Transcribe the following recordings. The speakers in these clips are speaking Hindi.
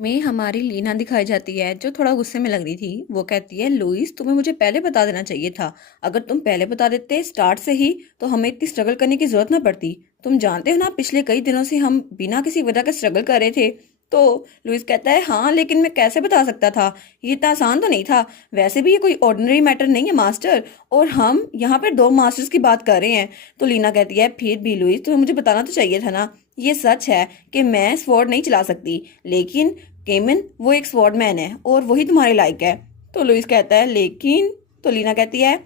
में हमारी लीना दिखाई जाती है जो थोड़ा गुस्से में लग रही थी। वो कहती है, लुइस तुम्हें मुझे पहले बता देना चाहिए था। अगर तुम पहले बता देते स्टार्ट से ही तो हमें इतनी स्ट्रगल करने की जरूरत ना पड़ती। तुम जानते हो ना, पिछले कई दिनों से हम बिना किसी वजह के स्ट्रगल कर रहे थे। तो लुइस कहता है, हाँ लेकिन मैं कैसे बता सकता था, ये इतना आसान तो नहीं था। वैसे भी ये कोई ऑर्डिनरी मैटर नहीं है मास्टर, और हम यहाँ पर दो मास्टर्स की बात कर रहे हैं। तो लीना कहती है, फिर भी लुइस तुम्हें मुझे बताना तो चाहिए था ना। ये सच है कि मैं स्वॉर्ड नहीं चला सकती, लेकिन केमिन वो एक स्वॉर्डमैन है और वही तुम्हारे लायक है। तो लुइस कहता है, लेकिन। तो लीना कहती है,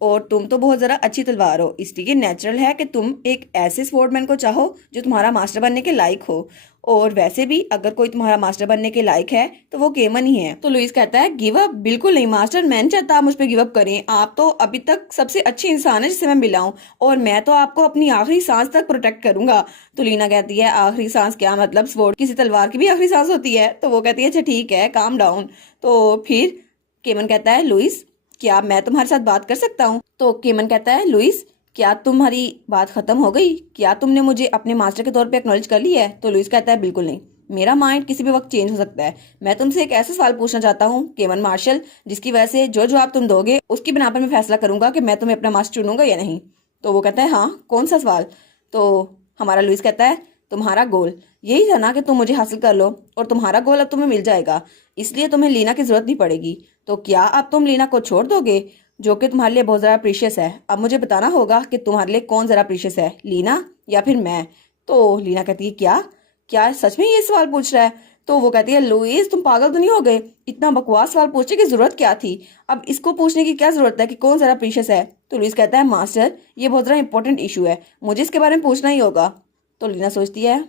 और तुम तो बहुत ज़रा अच्छी तलवार हो, इसलिए नेचुरल है कि तुम एक ऐसे स्वॉर्डमैन को चाहो जो तुम्हारा मास्टर बनने के लायक हो। और वैसे भी अगर कोई तुम्हारा मास्टर बनने के लायक है तो वो केमन ही है। तो लुइस कहता है, गिव अप बिल्कुल नहीं मास्टर, मैं नहीं चाहता आप मुझ पर गिव अप करें। आप तो अभी तक सबसे अच्छे इंसान है जिससे मैं मिला हूँ, और मैं तो आपको अपनी आखिरी सांस तक प्रोटेक्ट करूंगा। तो लीना कहती है, आखिरी सांस क्या मतलब, स्वॉर्ड किसी तलवार की भी आखिरी सांस होती है? तो वो कहती है, अच्छा ठीक है, काम डाउन। तो फिर केमन कहता है, लुइस क्या मैं तुम्हारे साथ बात कर सकता हूँ? तो केमन कहता है, लुइस क्या तुम्हारी बात खत्म हो गई? क्या तुमने मुझे अपने मास्टर के तौर पे एक्नॉलेज कर लिया है? तो लुइस कहता है, बिल्कुल नहीं, मेरा माइंड किसी भी वक्त चेंज हो सकता है। मैं तुमसे एक ऐसा सवाल पूछना चाहता हूँ केमन मार्शल, जिसकी वजह से जो जवाब तुम दोगे उसकी बिना पर मैं फैसला करूंगा कि मैं तुम्हें अपना मास्टर चुनूंगा या नहीं। तो वो कहता है, हाँ कौन सा सवाल? तो हमारा लुइस कहता है, तुम्हारा गोल यही था ना कि तुम मुझे हासिल कर लो, और तुम्हारा गोल अब तुम्हें मिल जाएगा, इसलिए तुम्हें लीना की जरूरत नहीं पड़ेगी। तो क्या अब तुम लीना को छोड़ दोगे, जो कि तुम्हारे लिए बहुत ज़्यादा प्रीशियस है? अब मुझे बताना होगा कि तुम्हारे लिए कौन ज़्यादा प्रीशियस है, लीना या फिर मैं? तो लीना कहती है, क्या क्या सच में ये सवाल पूछ रहा है? तो वो कहती है, लुइस तुम पागल तो नहीं हो गए? इतना बकवास सवाल पूछने की जरूरत क्या थी? अब इसको पूछने की क्या जरूरत है कि कौन ज़्यादा प्रीशियस है? तो लुइस कहता है, मास्टर ये बहुत ज़्यादा इंपॉर्टेंट इशू है, मुझे इसके बारे में पूछना ही होगा। तो लीना सोचती है,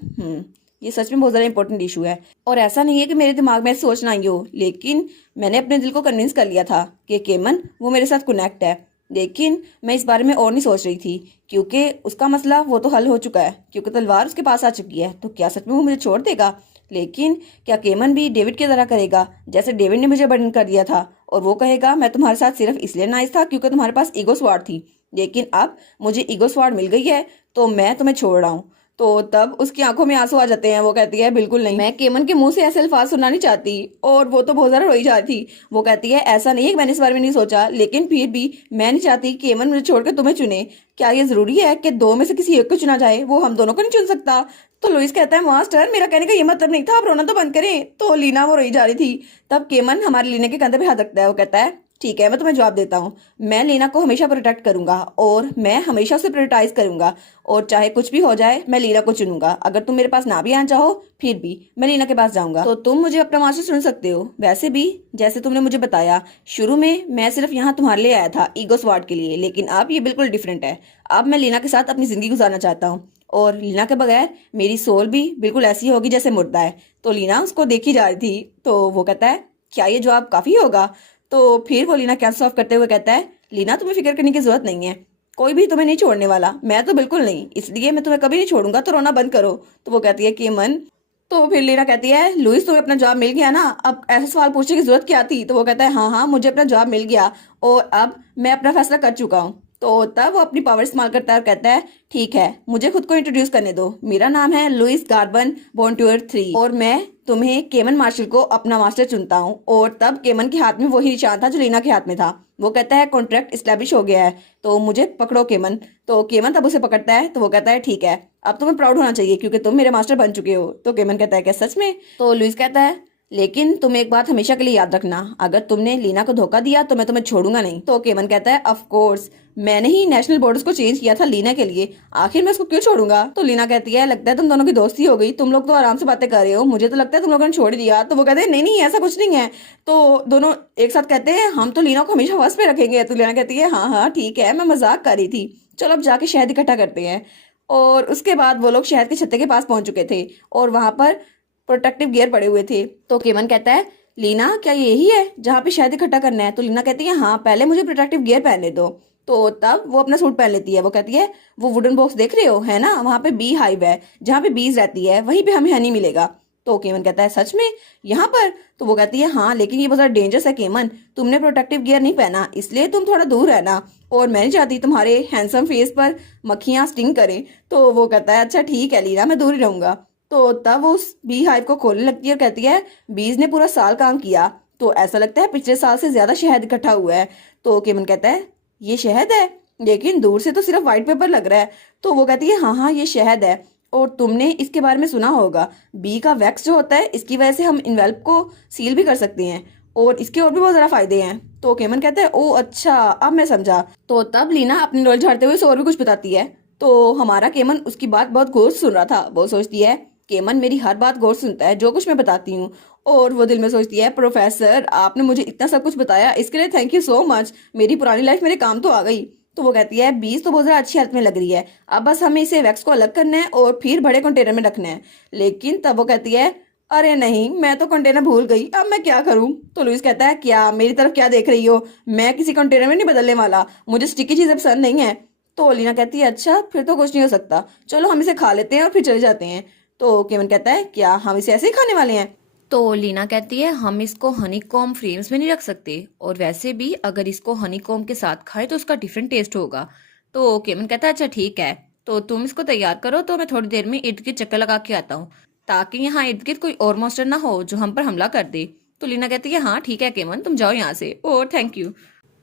ये सच में बहुत ज़्यादा इंपॉर्टेंट इशू है, और ऐसा नहीं है कि मेरे दिमाग में सोचना ही हो, लेकिन मैंने अपने दिल को कन्विंस कर लिया था कि केमन वो मेरे साथ कनेक्ट है। लेकिन मैं इस बारे में और नहीं सोच रही थी, क्योंकि उसका मसला वो तो हल हो चुका है, क्योंकि तलवार उसके पास आ चुकी है। तो क्या सच में वो मुझे छोड़ देगा? लेकिन क्या केमन भी डेविड की तरह करेगा, जैसे डेविड ने मुझे बर्डन कर दिया था, और वो कहेगा मैं तुम्हारे साथ सिर्फ इसलिए नाइस था क्योंकि तुम्हारे पास ईगो स्वाड थी, लेकिन अब मुझे ईगो स्वाड मिल गई है तो मैं तुम्हें छोड़ रहा हूँ। तो तब उसकी आंखों में आंसू आ जाते हैं। वो कहती है, बिल्कुल नहीं, मैं केमन के मुंह से ऐसे अल्फाज सुनना नहीं चाहती। और वो तो बहुत ज्यादा रोई जा रही थी। वो कहती है, ऐसा नहीं है कि मैंने इस बारे में नहीं सोचा, लेकिन फिर भी मैं नहीं चाहती कि केमन मुझे छोड़कर तुम्हें चुने। क्या ये जरूरी है कि दो में से किसी एक को चुना जाए? वो हम दोनों को नहीं चुन सकता। तो लुइस कहता है, मास्टर मेरा कहने का ये मतलब नहीं था, आप रोना तो बंद करें। तो लीना वो रोई जा रही थी। तब केमन हमारे लीना के कंधे पे हाथ रखता है। वो कहता है, ठीक है मैं तुम्हें जवाब देता हूँ, मैं लीना को हमेशा प्रोटेक्ट करूंगा, और मैं हमेशा उसे प्रायोरिटाइज करूंगा, और चाहे कुछ भी हो जाए मैं लीना को चुनूंगा। अगर तुम मेरे पास ना भी आना चाहो फिर भी मैं लीना के पास जाऊंगा। तो तुम मुझे अपना मास्टर चुन सकते हो। वैसे भी जैसे तुमने मुझे बताया, शुरू में मैं सिर्फ यहाँ तुम्हारे लिए आया था, ईगो स्वाड के लिए, लेकिन अब ये बिल्कुल डिफरेंट है। अब मैं लीना के साथ अपनी जिंदगी गुजारना चाहता हूँ, और लीना के बगैर मेरी सोल भी बिल्कुल ऐसी होगी जैसे मुर्दा है। तो लीना उसको देखी जा रही थी। तो वो कहता है, क्या ये जवाब काफी होगा? तो फिर वो लीना कैंसल ऑफ करते हुए कहता है, लीना तुम्हें फिक्र करने की जरूरत नहीं है, कोई भी तुम्हें नहीं छोड़ने वाला, मैं तो बिल्कुल नहीं, इसलिए मैं तुम्हें कभी नहीं छोड़ूंगा, तो रोना बंद करो। तो वो कहती है कि मन। तो फिर लीना कहती है, लुइस तुम्हें अपना जवाब मिल गया ना, अब ऐसा सवाल पूछने की जरूरत क्या थी? तो वो कहता है, हाँ हाँ मुझे अपना जवाब मिल गया, और अब मैं अपना फैसला कर चुका हूँ। तो तब वो अपनी पावर इस्तेमाल करता है और कहता है, ठीक है मुझे खुद को इंट्रोड्यूस करने दो, मेरा नाम है लुइस गार्बन बॉन्ट्यूर 3, और मैं तुम्हें केमन मार्शल को अपना मास्टर चुनता हूँ। और तब केमन के हाथ में वही निशान था जो लीना के हाथ में था। वो कहता है, कॉन्ट्रैक्ट इस्टेब्लिश हो गया है, तो मुझे पकड़ो केमन। तो केमन तब उसे पकड़ता है। तो वो कहता है, ठीक है अब तुम्हें प्राउड होना चाहिए क्योंकि तुम मेरे मास्टर बन चुके हो। तो केमन कहता है, क्या सच में? तो लुइस कहता है, लेकिन तुम एक बात हमेशा के लिए याद रखना, अगर तुमने लीना को धोखा दिया तो मैं तुम्हें छोड़ूंगा नहीं। तो केमन कहता है, ऑफ कोर्स मैंने ही नेशनल बॉर्डर्स को चेंज किया था लीना के लिए, आखिर मैं उसको क्यों छोड़ूंगा? तो लीना कहती है, लगता है तुम दोनों की दोस्ती हो गई, तुम लोग तो आराम से बातें कर रहे हो, मुझे तो लगता है तुम लोगों ने छोड़ दिया। तो वो कहते हैं, नहीं नहीं ऐसा कुछ नहीं है। तो दोनों एक साथ कहते हैं, हम तो लीना को हमेशा फर्स्ट पे रखेंगे। तो लीना कहती है, हाँ हाँ ठीक है, मैं मजाक कर रही थी, चलो अब जाके शहद इकट्ठा करते हैं। और उसके बाद वो लोग शहद के छत्ते के पास पहुंच चुके थे, और वहां पर प्रोटेक्टिव गियर पड़े हुए थे। तो केमन कहता है, लीना क्या यही है जहाँ पे शहद इकट्ठा करना है? तो लीना कहती है, हाँ पहले मुझे प्रोटेक्टिव गियर पहनने दो। तो तब वो अपना सूट पहन लेती है। वो कहती है, वो वुडन बॉक्स देख रहे हो है ना, वहां पे बी हाइव है, जहाँ पे बीज रहती है वहीं पे हमें हनी मिलेगा। तो केमन कहता है, सच में यहाँ पर? तो वो कहती है, हाँ लेकिन ये बहुत ज्यादा डेंजरस है केमन, तुमने प्रोटेक्टिव गियर नहीं पहना, इसलिए तुम थोड़ा दूर रहना, और मैं नहीं चाहती तुम्हारे हैंडसम फेस पर मक्खियां स्टिंग करें। तो वो कहता है, अच्छा ठीक है लीना, मैं दूर ही रहूंगा। तो तब वो उस बी हाइव को खोलने लगती है और कहती है बीज ने पूरा साल काम किया तो ऐसा लगता है पिछले साल से ज्यादा शहद इकट्ठा हुआ है। तो केमन कहता है ये शहद है, लेकिन दूर से तो सिर्फ व्हाइट पेपर लग रहा है। तो वो कहती है हाँ हाँ ये शहद है, और तुमने इसके बारे में सुना होगा, बी का वैक्स जो होता है इसकी वजह से हम इन्वेल्प को सील भी कर सकते हैं और इसके और भी बहुत ज़्यादा फायदे हैं। तो केमन कहता है ओ अच्छा अब मैं समझा। तो तब लीना अपनी नॉलेज झाड़ते हुए उसे और भी कुछ बताती है। तो हमारा केमन उसकी बात बहुत गौर से सुन रहा था। वो सोचती है केमन मेरी हर बात गौर से सुनता है जो कुछ मैं बताती हूँ, और वो दिल में सोचती है प्रोफेसर आपने मुझे इतना सब कुछ बताया इसके लिए थैंक यू सो मच, मेरी पुरानी लाइफ मेरे काम तो आ गई। तो वो कहती है बीज तो बहुत ज़्यादा अच्छी हालत में लग रही है, अब बस हमें इसे वैक्स को अलग करना है और फिर बड़े कंटेनर में रखना है। लेकिन तब वो कहती है अरे नहीं मैं तो कंटेनर भूल गई, अब मैं क्या करूं। तो लुइस कहता है क्या मेरी तरफ क्या देख रही हो, मैं किसी कंटेनर में नहीं बदलने वाला, मुझे स्टिकी चीज़ें पसंद नहीं है। तो लीना कहती है अच्छा फिर तो कुछ नहीं हो सकता, चलो हम इसे खा लेते हैं और फिर चले जाते हैं। तो केवन कहता है क्या हम इसे ऐसे ही खाने वाले हैं। तो लीना कहती है हम इसको हनी कॉम फ्रेम्स में नहीं रख सकते, और वैसे भी अगर इसको हनी कॉम के साथ खाए तो उसका डिफरेंट टेस्ट होगा। तो केवन कहता है अच्छा ठीक है, तो तुम इसको तैयार करो तो मैं थोड़ी देर में इर्द गिर्द चक्कर लगा के आता हूँ, ताकि यहाँ इर्द गिर्द कोई और मॉन्स्टर ना हो जो हम पर हमला कर दे। तो लीना कहती है हाँ ठीक है केमन तुम जाओ यहाँ से, और थैंक यू।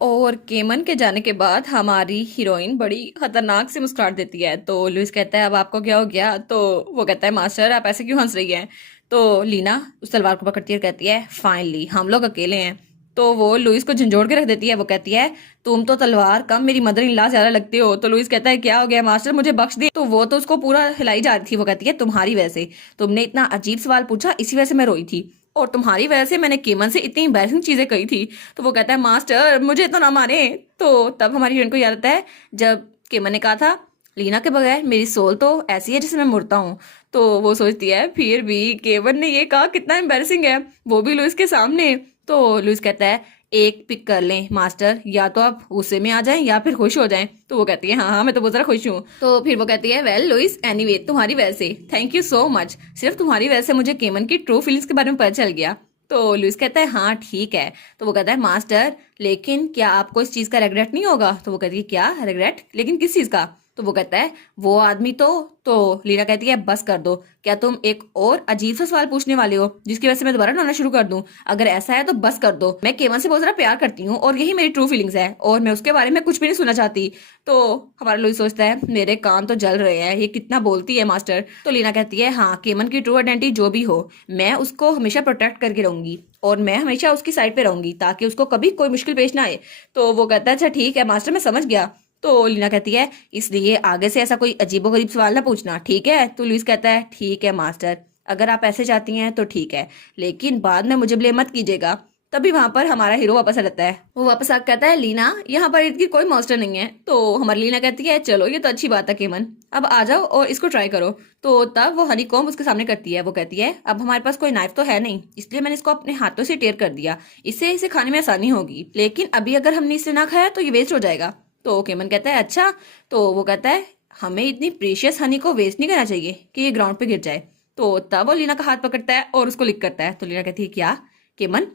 और केमन के जाने के बाद हमारी हीरोइन बड़ी खतरनाक से मुस्कुराहट देती है। तो लुइस कहता है अब आपको क्या हो गया। तो वो कहता है मास्टर आप ऐसे क्यों हंस रही हैं। तो लीना उस तलवार को पकड़ती है और कहती है फाइनली हम लोग अकेले हैं। तो वो लुइस को झंझोड़ के रख देती है। वो कहती है तुम तो तलवार कम मेरी मदर इन लॉ ज्यादा लगते हो। तो लुइस कहता है क्या हो गया मास्टर मुझे बख्श दे। तो वो तो उसको पूरा हिलाई जा रही थी। वो कहती है तुम्हारी वजह से, तुमने इतना अजीब सवाल पूछा इसी वजह से मैं रोई थी, और तुम्हारी वजह से मैंने केमन से इतनी एम्बैरेसिंग चीजें कही थी। तो वो कहता है मास्टर मुझे तो ना मारे। तो तब हमारी हीरोइन को याद आता है जब केमन ने कहा था लीना के बगैर मेरी सोल तो ऐसी है जैसे मैं मुड़ता हूँ। तो वो सोचती है फिर भी केवन ने ये कहा कितना एम्बैरेसिंग है, वो भी लुइस के सामने। तो लुइस कहता है एक पिक कर लें मास्टर, या तो आप गुस्से में आ जाएं या फिर खुश हो जाएं। तो वो कहती है हाँ हाँ मैं तो बहुत ज़्यादा खुश हूँ। तो फिर वो कहती है वेल लुइस एनीवे तुम्हारी वजह से थैंक यू सो मच, सिर्फ तुम्हारी वजह से मुझे केमन की ट्रू फीलिंग्स के बारे में पता चल गया। तो लुइस कहता है हाँ ठीक है। तो वो कहता है मास्टर लेकिन क्या आपको इस चीज़ का रिग्रेट नहीं होगा। तो वो कहती है क्या रिग्रेट, लेकिन किस चीज़ का। तो वो कहता है वो आदमी तो लीना कहती है बस कर दो, क्या तुम एक और अजीब सा सवाल पूछने वाले हो जिसकी वजह से मैं दोबारा रोना शुरू कर दूं। अगर ऐसा है तो बस कर दो, मैं केवन से बहुत ज्यादा प्यार करती हूँ और यही मेरी ट्रू फीलिंग्स है, और मैं उसके बारे में कुछ भी नहीं सुनना चाहती। तो हमारा लुइस सोचता है मेरे कान तो जल रहे हैं, ये कितना बोलती है मास्टर। तो लीना कहती है हाँ केवन की ट्रू आइडेंटिटी जो भी हो मैं उसको हमेशा प्रोटेक्ट करके रहूंगी, और मैं हमेशा उसकी साइड पे रहूंगी ताकि उसको कभी कोई मुश्किल पेश ना आए। तो वो कहता है अच्छा ठीक है मास्टर मैं समझ गया। तो लीना कहती है इसलिए आगे से ऐसा कोई अजीबोगरीब सवाल ना पूछना ठीक है। तो लुइस कहता है ठीक है मास्टर, अगर आप ऐसे चाहती हैं तो ठीक है, लेकिन बाद में मुझे ब्लेम मत कीजिएगा। तभी वहां पर हमारा हीरो वापस आ जाता है। वो वापस आकर कहता है लीना यहाँ पर इनकी कोई मॉन्स्टर नहीं है। तो हमारी लीना कहती है चलो ये तो अच्छी बात है केमन, अब आ जाओ और इसको ट्राई करो। तो तब वो हनी कॉम्ब उसके सामने करती है। वो कहती है अब हमारे पास कोई नाइफ तो है नहीं, इसलिए मैंने इसको अपने हाथों से टेयर कर दिया, इससे इसे खाने में आसानी होगी, लेकिन अभी अगर हमने इसे ना खाया तो ये वेस्ट हो जाएगा। तो केमन कहता है अच्छा। तो वो कहता है हमें इतनी प्रीशियस हनी को वेस्ट नहीं करना चाहिए कि ये ग्राउंड पे गिर जाए। तो तब वो लीना का हाथ पकड़ता है और उसको लिक करता है। तो लीना कहती है क्या केमन।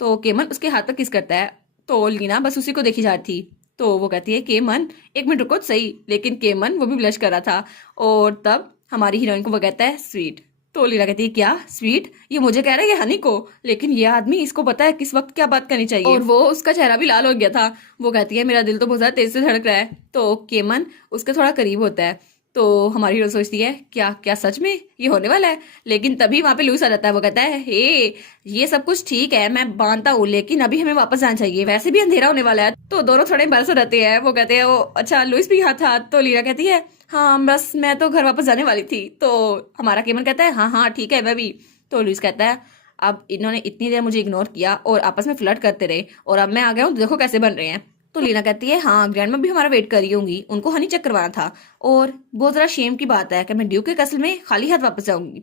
तो केमन उसके हाथ पर किस करता है। तो लीना बस उसी को देखी जा रही थी। तो वो कहती है केमन एक मिनट रुको तो सही, लेकिन केमन वो भी ब्लश कर रहा था। और तब हमारी हीरोइन को वो कहता है स्वीट। तो लीना कहती है क्या स्वीट, ये मुझे कह रहा है ये हनी को, लेकिन ये आदमी इसको पता है किस वक्त क्या बात करनी चाहिए, और वो उसका चेहरा भी लाल हो गया था। वो कहती है मेरा दिल तो बहुत ज्यादा तेज से धड़क रहा है। तो केमन उसके थोड़ा करीब होता है। तो हमारी हीरो सोचती है क्या क्या सच में ये होने वाला है, लेकिन तभी वहां पे लुइस आ जाता है। वो कहता है हे ये सब कुछ ठीक है मैं मानता हूँ, लेकिन अभी हमें वापस जाना चाहिए, वैसे भी अंधेरा होने वाला है। तो दोनों थोड़े बरस रहते हैं। वो कहते हैं वो अच्छा लुइस भी यहाँ था। तो लीना कहती है हाँ बस मैं तो घर वापस जाने वाली थी। तो हमारा केमन कहता है हाँ हाँ ठीक है मैं भी। तो लुइस कहता है अब इन्होंने इतनी देर मुझे इग्नोर किया और आपस में फ्लर्ट करते रहे, और अब मैं आ गया हूँ, देखो कैसे बन रहे हैं। तो लीना कहती है हाँ ग्रैंड में भी हमारा वेट कर रही होंगी, उनको हनी चेक करवाना था, और बहुत जरा शेम की बात है कि मैं ड्यूक के कैसल में खाली हाथ वापस जाऊंगी।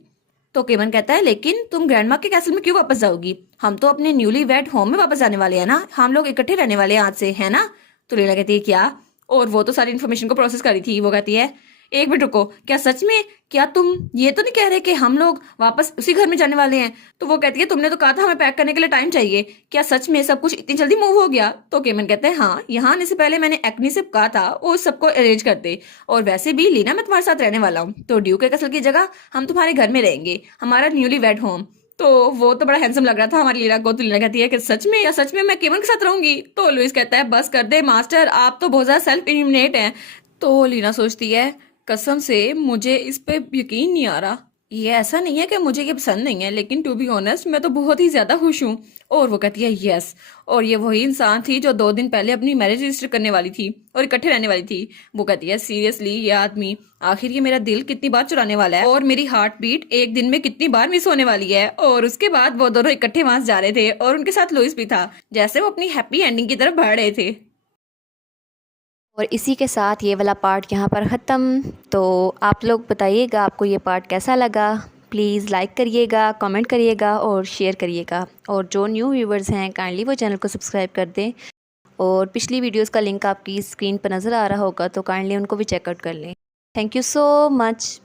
तो केमन कहता है लेकिन तुम ग्रैंडमा के कैसल में क्यों वापस जाओगी, हम तो अपने न्यूली वेड होम में वापस जाने वाले हैं ना, हम लोग इकट्ठे रहने वाले हैं आज से, है ना। तो लीना कहती है क्या, और वो तो सारी इन्फॉर्मेशन को प्रोसेस करी थी। वो कहती है एक मिनट रुको, क्या सच में? क्या तुम ये तो नहीं कह रहे कि हम लोग वापस उसी घर में जाने वाले हैं? तो वो कहती है तुमने तो कहा था हमें पैक करने के लिए टाइम चाहिए, क्या सच में सब कुछ इतनी जल्दी मूव हो गया? तो केमन कहते हैं हाँ, यहाँ आने से पहले मैंने एक्नी से कहा था वो सबको अरेंज कर दे, और वैसे भी लीना मैं तुम्हारे साथ रहने वाला हूँ, तो ड्यूक के कसल की जगह हम तुम्हारे घर में रहेंगे, हमारा न्यूली वेड होम। तो वो तो बड़ा हैंडसम लग रहा था हमारी लीला को। तो लीला कहती है कि सच में? या सच में मैं केमन के साथ रहूंगी? तो लुइस कहता है बस कर दे मास्टर, आप तो बहुत ज्यादा सेल्फ इलिमिनेट हैं। तो लीना सोचती है कसम से मुझे इस पे यकीन नहीं आ रहा, ये ऐसा नहीं है कि मुझे ये पसंद नहीं है, लेकिन टू बी ऑनेस्ट मैं तो बहुत ही ज्यादा खुश हूँ। और वो कहती है यस, और ये वही इंसान थी जो 2 दिन पहले अपनी मैरिज रजिस्टर करने वाली थी और इकट्ठे रहने वाली थी। वो कहती है सीरियसली ये आदमी आखिर ये मेरा दिल कितनी बार चुराने वाला है, और मेरी हार्ट बीट एक दिन में कितनी बार मिस होने वाली है। और उसके बाद वो दोनों इकट्ठे वहां से जा रहे थे और उनके साथ लुइस भी था, जैसे वो अपनी हैप्पी एंडिंग की तरफ बढ़ रहे थे। और इसी के साथ ये वाला पार्ट यहाँ पर ख़त्म। तो आप लोग बताइएगा आपको ये पार्ट कैसा लगा। प्लीज़ लाइक करिएगा, कमेंट करिएगा और शेयर करिएगा। और जो न्यू व्यूवर्स हैं काइंडली वो चैनल को सब्सक्राइब कर दें। और पिछली वीडियोस का लिंक आपकी स्क्रीन पर नज़र आ रहा होगा, तो काइंडली उनको भी चेकआउट कर लें। Thank you so much.